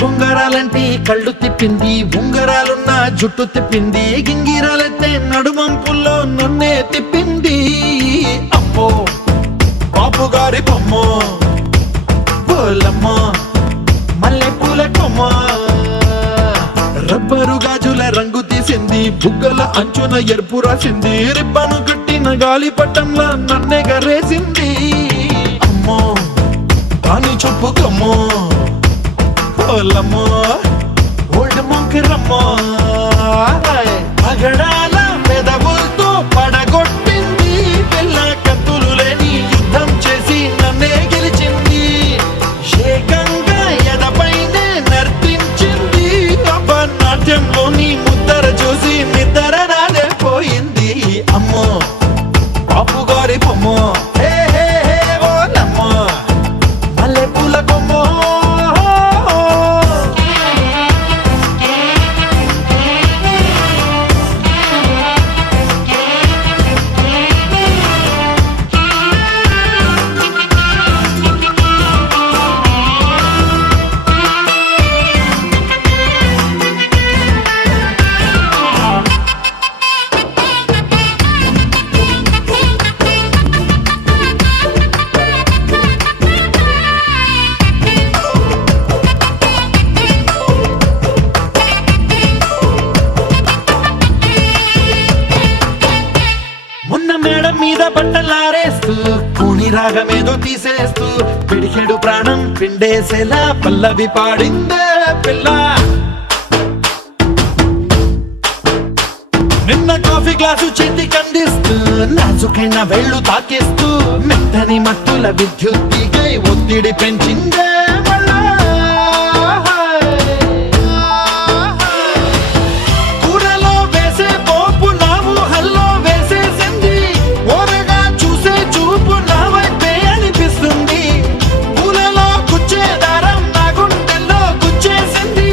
బొంగరాలంటే కళ్ళు తిప్పింది, ఉంగరాలున్న జుట్టు తిప్పింది, గింగిరాలైతే నడుమంపుల్లో నన్నే తిప్పింది. అమ్మో బాపు గారి బొమ్మ, పోలమ్మ మల్లె పూల కొమ్మ, రబ్బరు గాజుల రంగు తీసింది, బుగ్గల అంచున ఎరుపు రాసింది, రిబ్బను కట్టిన గాలి పట్టంలా నన్నే గరేసింది. అమ్మో దాని చెప్పు కమ్మో, పోలమ్మో ఓల్డ్ మొంకిరమ్మో, పగడాల పెదవులతో పడగొట్టింది, పిల్ల కత్తులు లేని యుద్ధం చేసి నన్నే గెలిచింది, ఏకంగా ఎదపైనే నర్తించింది, నాట్యంలోని ముద్దర చూసి నిద్ర నాదే పోయింది. అమ్మో బాపు గారి బొమ్మ, హే హే హే ఓలమ్మ మల్లె పూల కొమ్మ. మేడం మీద బట్టలారేస్తూ కూని రాగమేదో తీసేస్తూ పిడికెడు ప్రాణం పిండేసేలా పల్లవి పాడిందే పిల్ల. నిన్న కాఫీ గ్లాసు చేతి కందిస్తూ నాజుకైన వేళ్ళు తాకేస్తూ మెత్తని మత్తుల విద్యుత్ తీగై ఒత్తిడి పెంచిందే మళ్ళా. కూరలో వేసే పోపు నా ఊహల్లో వేసేసింది, ఓరగా చూసే చూపు నా వైపే అనిపిస్తుంది, పూలలో గుచ్చే దారం నా గుండెల్లో గుచ్చేసింది,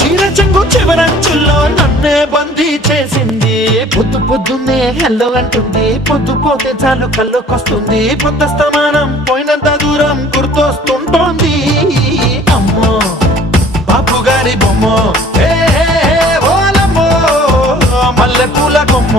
చీర చెంగు చివరంచుల్లో నన్నే బందీ చేసింది. పొద్దు పొద్దున్నే హెల్లో అంటుంది, పొద్దు పోతే చాలు కళ్ళొకొస్తుంది, పొద్దస్తమానం పోయినంత దూరం గుర్తొస్తుంటోంది. అమ్మో బాపు గారి బొమ్మ, హే హే హే ఓలమ్మో మల్లె పూల కొమ్మ.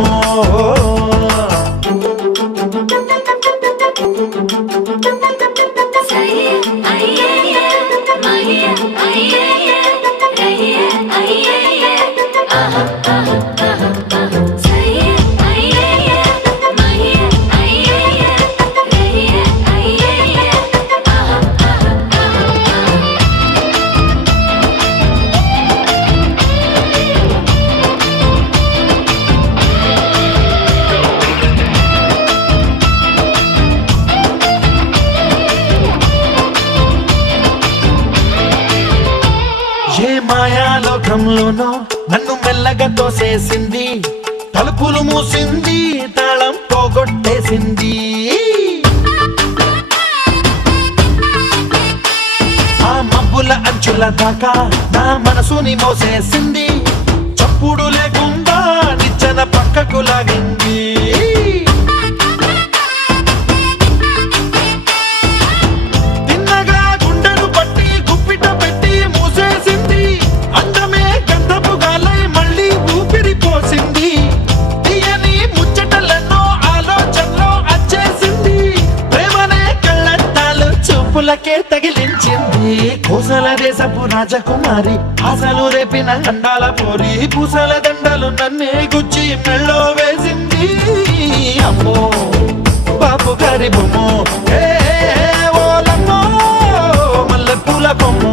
ఏ మాయాలోకంలోనో నన్ను మెల్లగా తోసేసింది, తలుపులు మూసింది, తాళం పోగొట్టేసింది, ఆ మబ్బుల అంచుల దాకా నా మనసుని మోసేసింది, చప్పుడు లేకుండా నిచ్చెన పక్కకు లాగింది, పులకే తగిలించింది, కోసల దేశపు రాజకుమారి, ఆశలు రేపిన అండాల పోరి, పూసల దండలు నన్నే గుచ్చి మెళ్ళో వేసింది. అమ్మో బాపు గారి బొమ్మ, హే ఓలమ్మో మల్లె పూల కొమ్మ.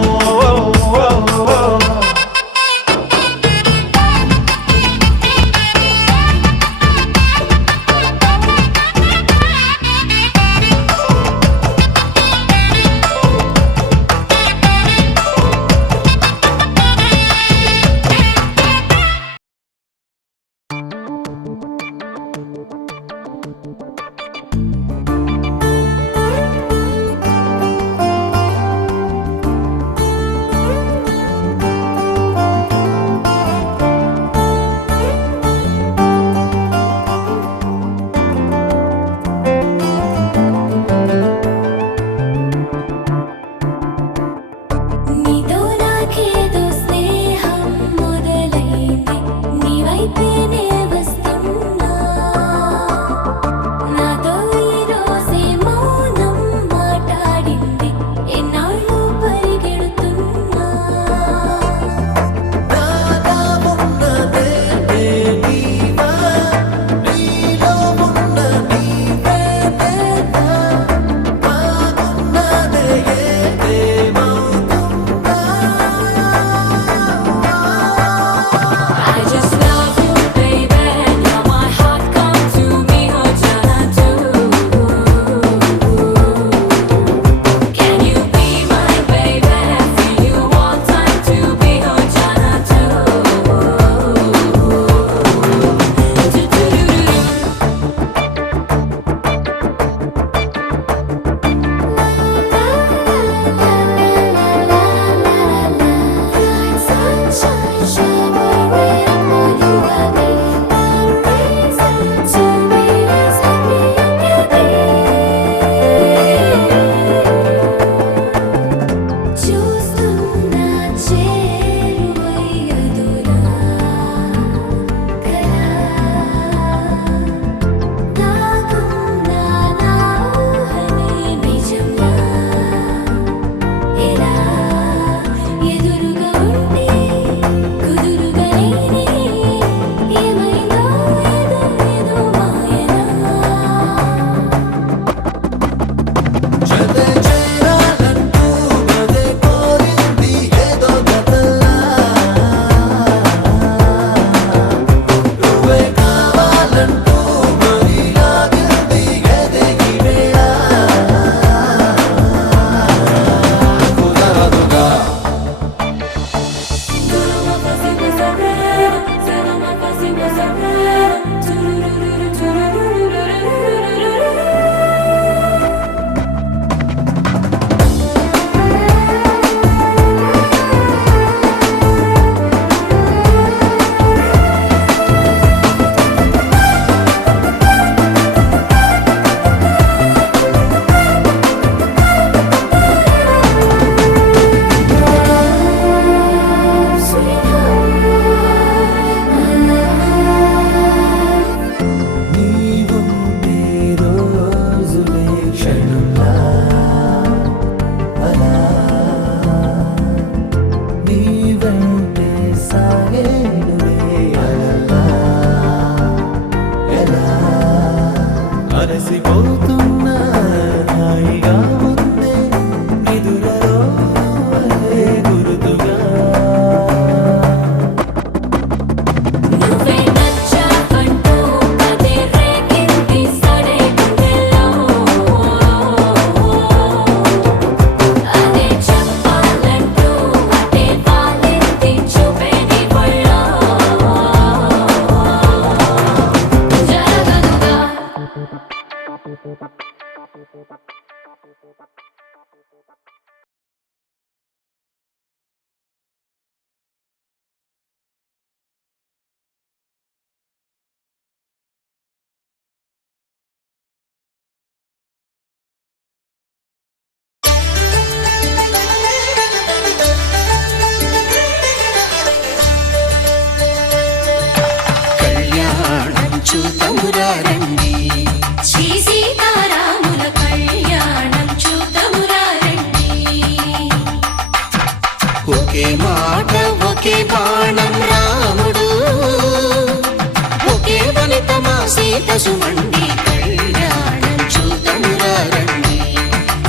సుమండి కళ్యాణం చూతమురా రండి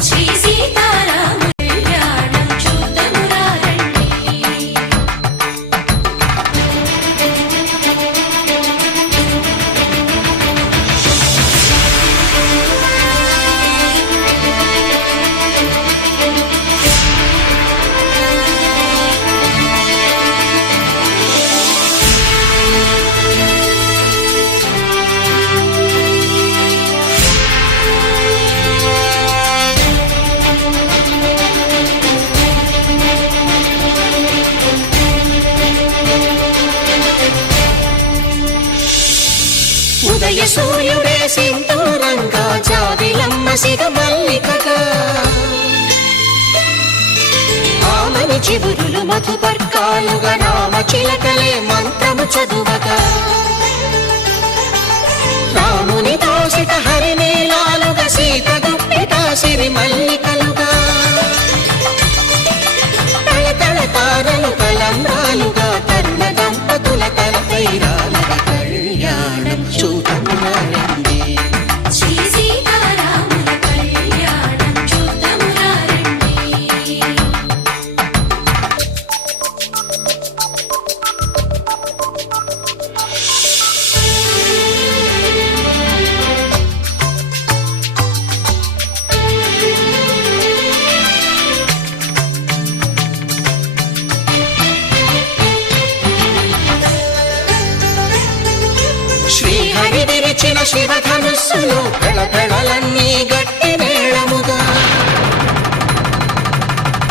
శ్రీ సీతారామ కళ్యాణం చూతమురా రండి ఉదయ సూర్యుడే సింధూరంగా జాబిలమ్మ సిగ మల్లికగా ఆమని చివురులు మధుపర్కాలుగా రామ చిలకలే మంత్రము చదువగా రాముని దోసిట హరినీలాలుగా సీత గుప్పిట సిరి మల్లికలుగా తళతళ తారలు తలంబ్రాలుగా తరుణ దంపతుల తలపైరాలుగా కళ్యాణం చూతమురా రండి శ్రీ సీతారాముల కళ్యాణం చూతమురా రండి శ్రీహరి విరిచిన శివధనుస్సులు పెళపెళలన్నీ గట్టి మేళముగా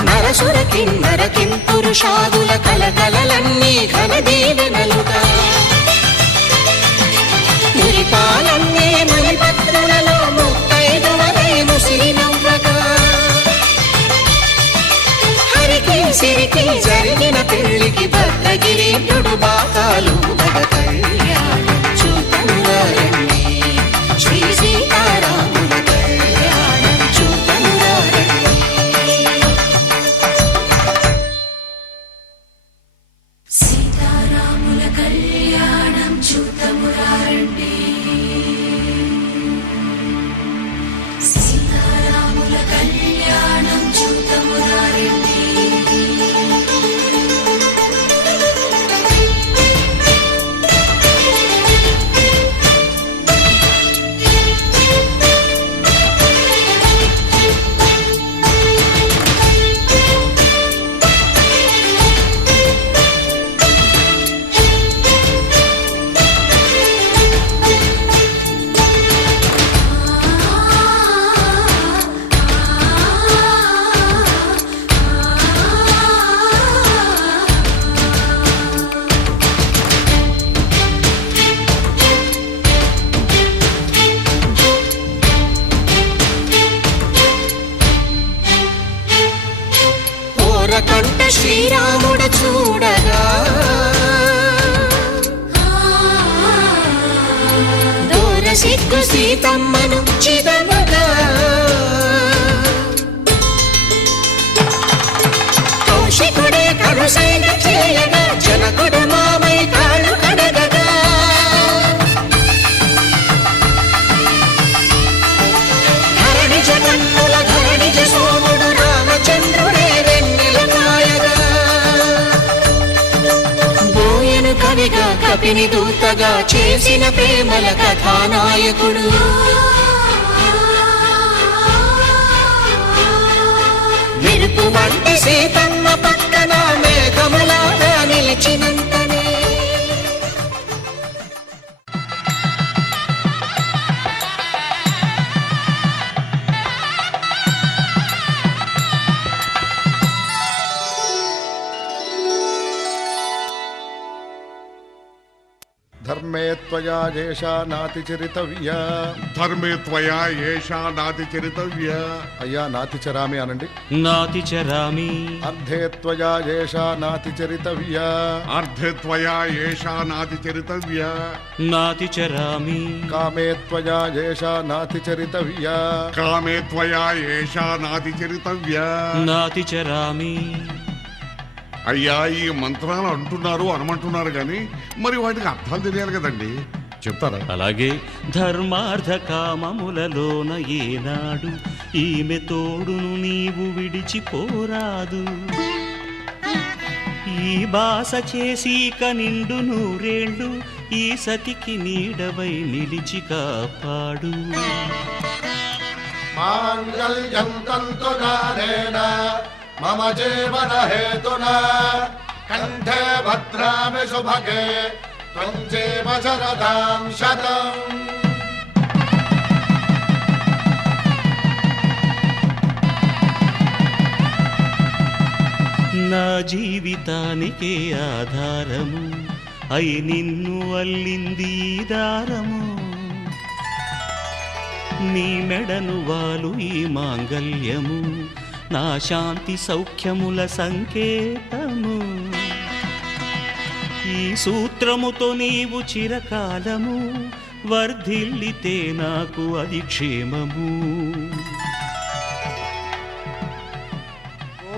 నరసుర కిన్నర కింపురుషాదుల కలకలలన్నీ ఘన దీవెనలుగా మురిపాలన్నీ మణిపత్రులలో ముత్తైదువలై ముసిరి నవ్వగా హరికి సిరికి జరిగిన పెళ్లికి భద్రగిరీంద్రుడు బాకాలు కళ్యాణం చూతమురా రండి శ్రీ సీతారాముల కళ్యాణం చూతమురా రండి సీతారాముల కళ్యాణం చూతమురా రండి సీతారాముల కళ్యాణం చూతమురా రండి కంట శ్రీరాముడు చూడగా దూర సిగ్గు సీతమ్మను చిదమగా కౌశికుడే కరుసైన చేయగా జనకుడు మామై కాళ్ళు కడగగా ధరణి జగన్నుల ధరణి సోముడు రామచంద్రుడే కవిగా కపిని దూతగా చేసిన ప్రేమల కథానాయకుడు మెరుపు వంటి సీతమ్మ పక్కన మేఘములాగా నిలిచినంతనే ధర్మే త్వయా ఏషా నాతి చరితవ్య ధర్మే త్వయా ఏషా నాతి చరితవ్య అయ్యా నాతి చరామి అనండి నాతి చరామి అర్ధే త్వయా ఏషా నాతి చరితవ్య అర్ధే త్వయా ఏషా నాతి చరితవ్య నాతి చరామి కామే త్వయా ఏషా నాతి చరితవ్య కామే త్వయా ఏషా నాతి చరితవ్య నాతి చరామి. అయ్యా ఈ మంత్రాలు అంటున్నారు అనమంటున్నారు కానీ మరి వాటికి అర్థాలు తెలియాలి కదండి. చెప్తారా? అలాగే ధర్మార్థ కామములలోన ఏనాడు ఈమె తోడును నీవు విడిచిపోరాదు. ఈ బాస చేసి కనిండు నూరేళ్ళు ఈ సతికి నీడవై నిలిచి కాపాడు. మాంగళ్యం తంతునానేన మమ జీవన హేతునా కంఠే భద్రామి శుభగే త్వం జీవ శరదాం శతం. నా జీవితానికే ఆధారము అయి నిన్ను అల్లింది ఈ దారము. నీ మెడను వాలు ఈ మాంగల్యము నా శాంతి సౌఖ్యముల సంకేతము. ఈ సూత్రముతో నీవు చిరకాలము వర్ధిల్లితే నాకు అది క్షేమము.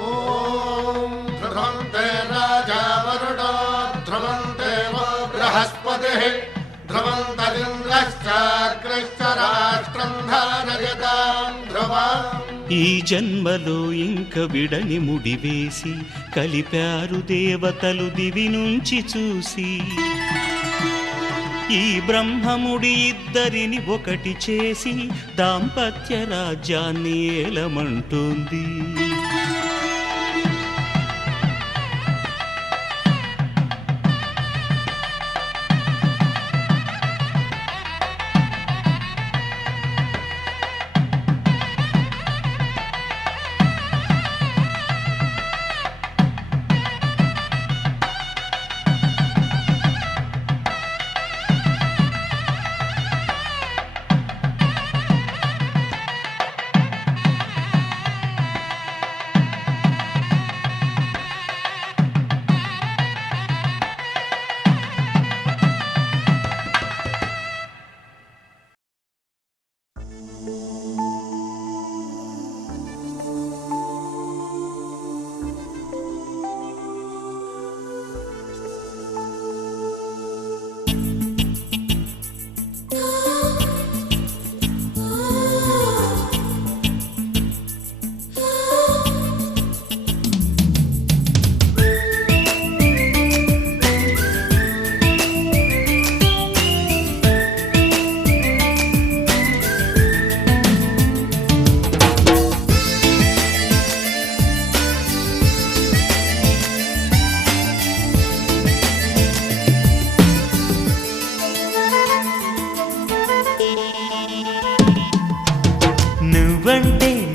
ఓం ధ్రువంతే రాజా వరుణో ధ్రువంతే వో బృహస్పతిః ధ్రువంతరింద్రశ్చాగ్రశ్చ రాష్ట్రం ధారయతాం ధ్రువం. ఈ జన్మలో ఇంక విడని ముడివేసి కలిపారు దేవతలు దివి నుంచి చూసి. ఈ బ్రహ్మముడి ఇద్దరిని ఒకటి చేసి దాంపత్య రాజ్యాన్ని ఏలమంటుంది.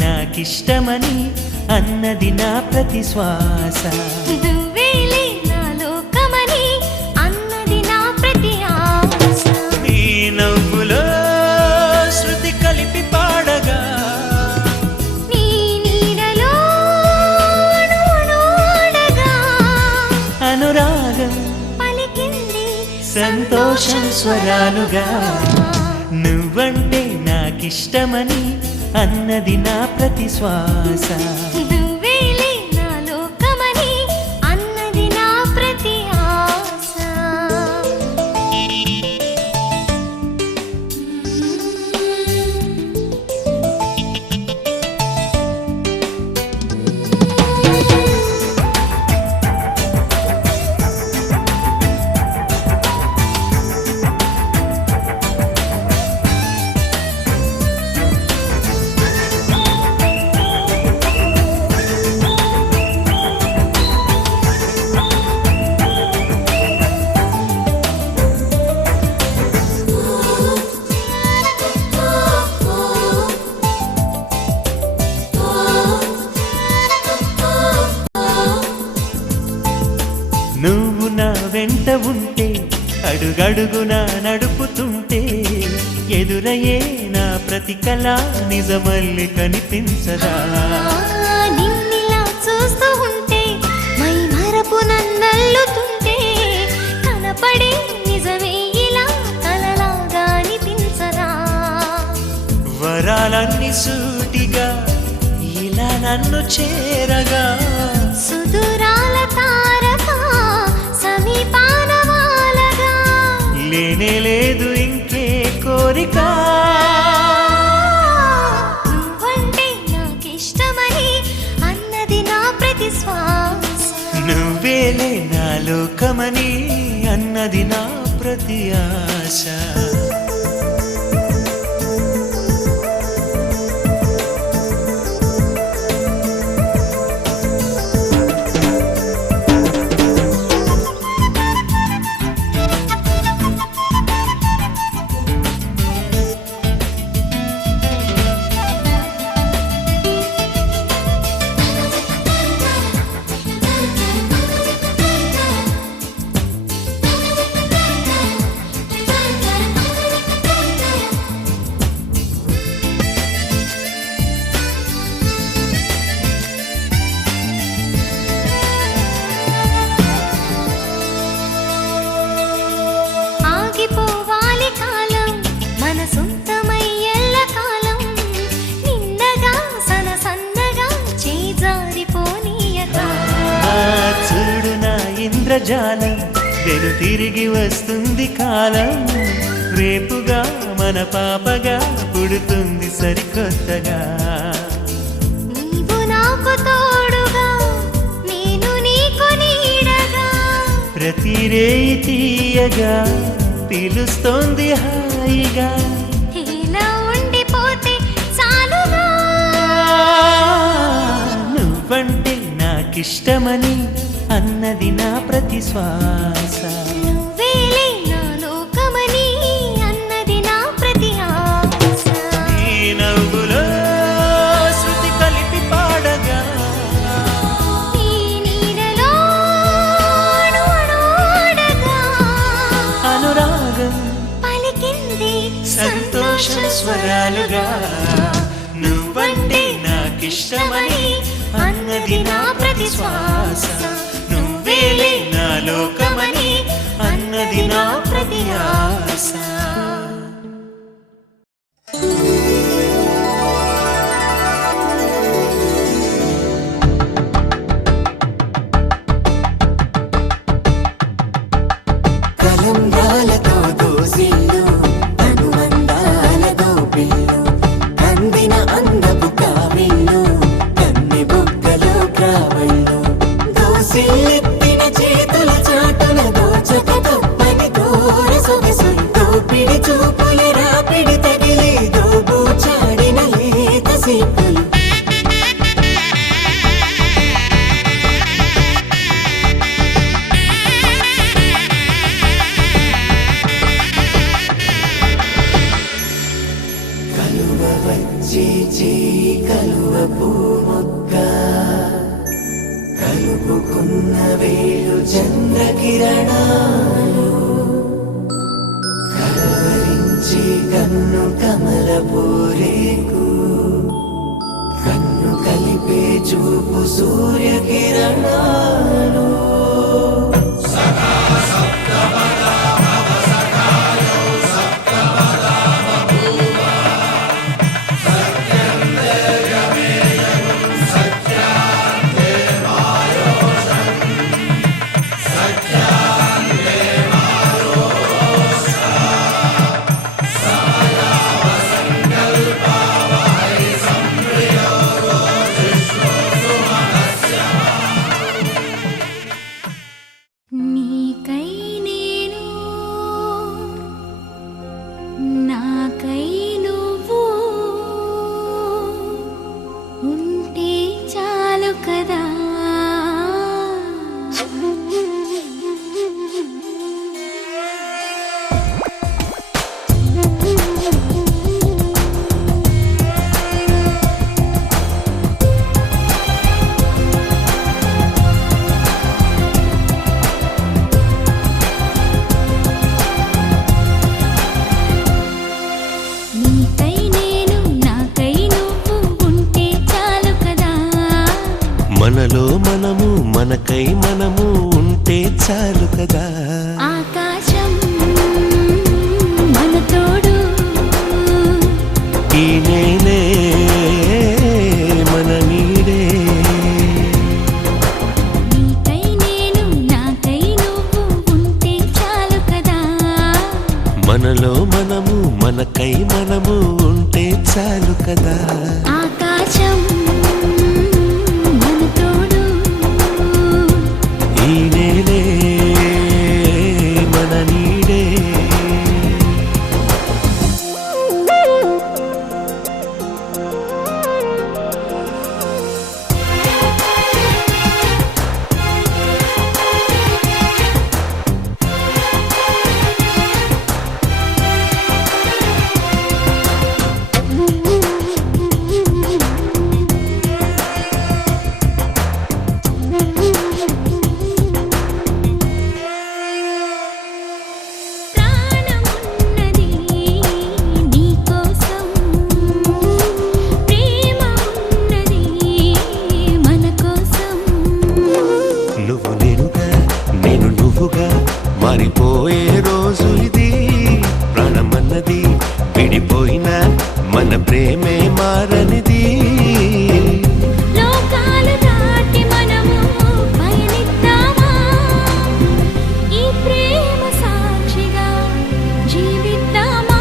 నాకిష్టమని అన్నది నా ప్రతి శ్వాస. నువ్వేలే నా లోకమని అన్నది నా ప్రతి ఆశ. నీ నవ్వులో శృతి కలిపి పాడగా నీ నీడలో అణువణువాడగా అనురాగం పలికింది సంతోషం స్వరాలుగా. నువ్వంటే నాకిష్టమని అన్నది నా ప్రతి శ్వాస. నువ్వేలే నా లోకమని అన్నది నా ప్రతి ఆశ. నువ్వు నా వెంట ఉంటే అడుగడుగునా నడుపుతుంటే ఎదురయ్యే నా ప్రతి కళ నిజమల్లి కనిపించదా. నిన్నిలా చూస్తూ ఉంటే మై మరపు నన్నల్లుతుంటే కనపడే నిజమే ఇలా కలలాగా అనిపించరా. వరాలన్నీ సూటిగా ఇలా నన్ను చేరగా సుదూరాల తారక సమీపాన వాలగా లేనే లేదు కోరిక నువ్వంటే నాకిష్టమని అన్నది నా ప్రతి శ్వాస నువ్వేలే నా లోకమని అన్నది నా ప్రతి ఆశ ఆగిపోవాలి కాలం మన సొంతమై ఎల్లకాలం నిన్నగా సన్నగా చేజారిపోనీయక చూడు నా ఇంద్రజాలం వెను తిరిగి వస్తుంది కాలం రేపుగా మన పాపగా పుడుతుంది సరికొత్తగా నీవు నాకు తోడుగా నేను నీకు నీడగా ప్రతి రేయి తీయగా పిలుస్తోంది హాయిగా ఇలా ఉండిపోతే చాలుగా నువ్వంటే నాకిష్టమని అన్నది నా ప్రతి శ్వాస నువ్వేలే నా లోకమని అన్నది నా ప్రతి ఆశ నీ నవ్వులో శృతి కలిపి పాడగా నీ నీడలో అడుగడుగగా అనురాగం పలికింది సంతోష స్వరాలుగా నువ్వంటే నాకిష్టమని అన్నది నా ప్రతి శ్వాస నువ్వేలే నా లోకమని అన్నది నా ప్రతి ఆశ కలంబ్రాలతో దోసిళ్ళు అనుబంధాలతో పిల్లు అందిన అందపు కావిళ్ళు కన్నె బుగ్గలో క్రావళ్ళు దోసిళ్ళెత్తిన చేతుల చాటున దోచక తప్పని దూర సొగసులు దోపిడి చూపుల రాపిడి తగిలి దోబూచాడిన లేత సీపులు కలువ వచ్చే చేయి కలువ పూమొక్క కలుపుకున్న వేలు చంద్రకిరణాలు కలవరించే కన్ను కమల పూరేకు కన్ను కలిపే చూపు సూర్యకిరణాలు నీకై నేను నాకై నువ్వు ఉంటే చాలు కదా నీకై నేను నాకై నువ్వు ఉంటే చాలు కదా మనలో మనము మనకై మనము ఉంటే చాలు కదా ఆకాశం మన తోడు ఈ నేనే మన నీడే నీకై నేను నాకై నువ్వు ఉంటే చాలు కదా మనలో మనము మనకై మనము ఉంటే చాలు కదా. ఆకాశం మన తోడు, ఈ నేలే మన నీడే. ప్రాణమున్నది నీకోసం, ప్రేమ ఉన్నది మన కోసం. నువ్వు నేనుగా నేను నువ్వుగా మారిపోయే రోజు ఇది. ప్రాణమన్నది విడిపోయినా మన ప్రేమే మారనిది. లోకాలు దాటి మనము పయనిద్దామా, ఈ ప్రేమ సాక్షిగా జీవిద్దామా.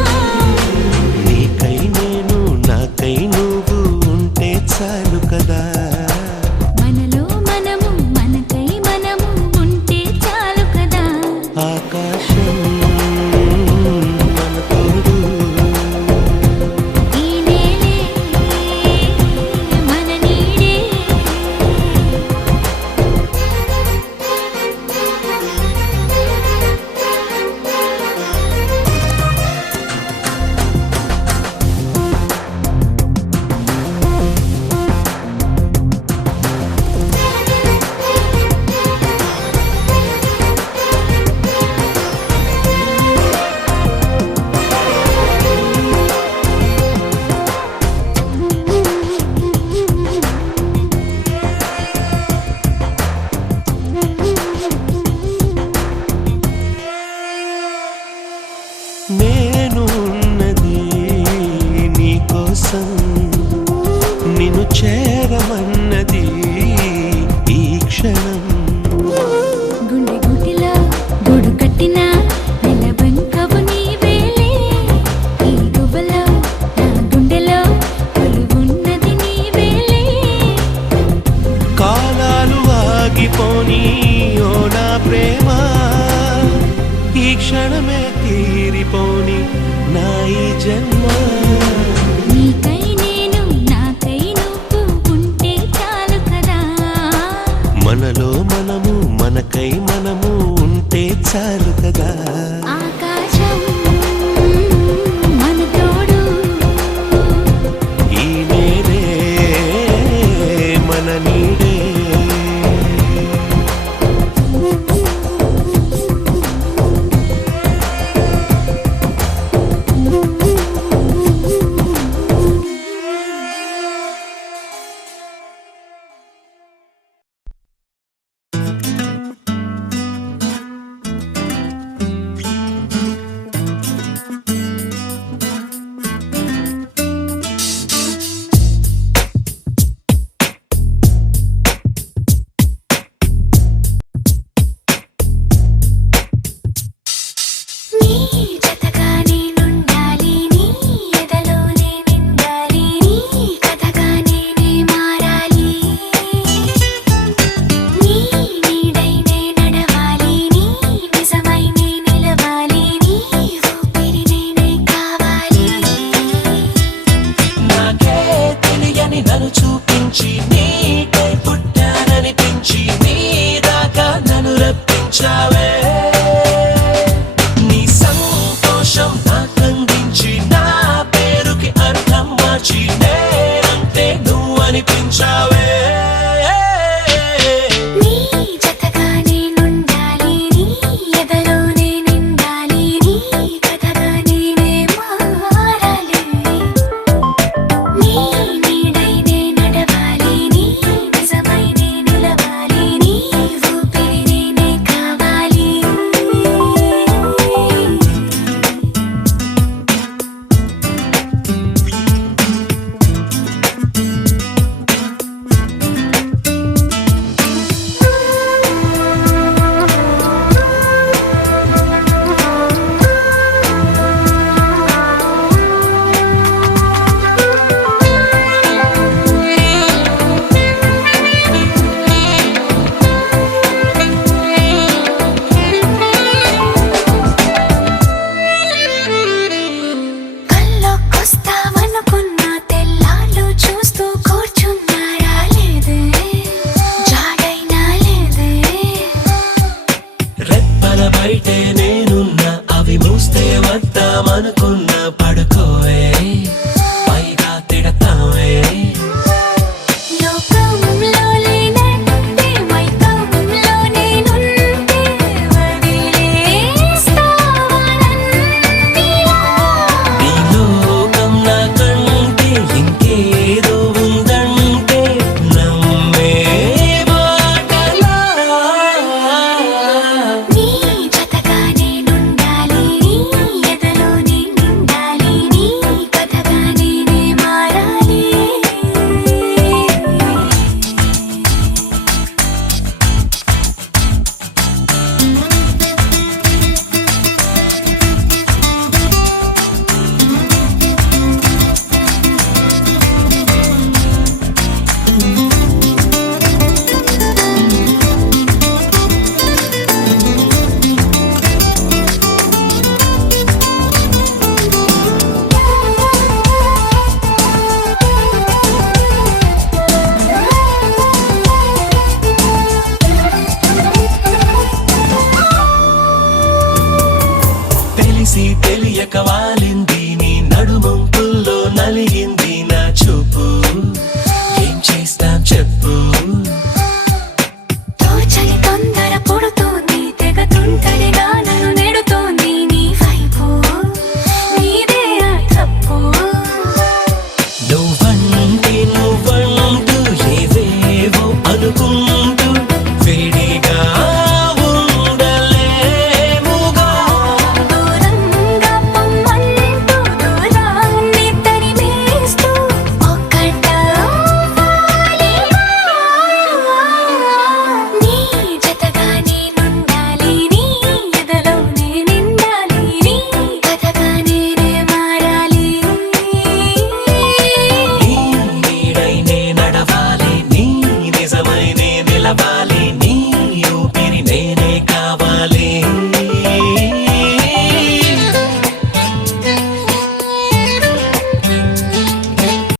నీకై నేను నాకై నువ్వు ఉంటే చాలు కదా. మనలో మనము మనకై మనము ఉంటే చాలు కదా. ఆకాశం మన తోడు, ఈ నేలే మన నీడే. నేను ఉన్నది నీకోసం, నిన్ను చేరమన్నది ఈ క్షణం. గుండె గుటిలో గూడు కట్టిన నెలబంకవు నీవేలే. ఈ గువ్వలో నా గుండెలో కొలువున్నది నీవేలే. కాలాలు ఆగిపోని ఓ నా ప్రేమ, ఈ క్షణమే తీరిపోని నా ఈ జన్మ. నీకై నేను నాకై నువ్వు ఉంటే చాలు కదా. మనలో మనము మనకై మనము ఉంటే చాలు కదా. ఆకాశం మన తోడు, ఈ నేలే మన నీ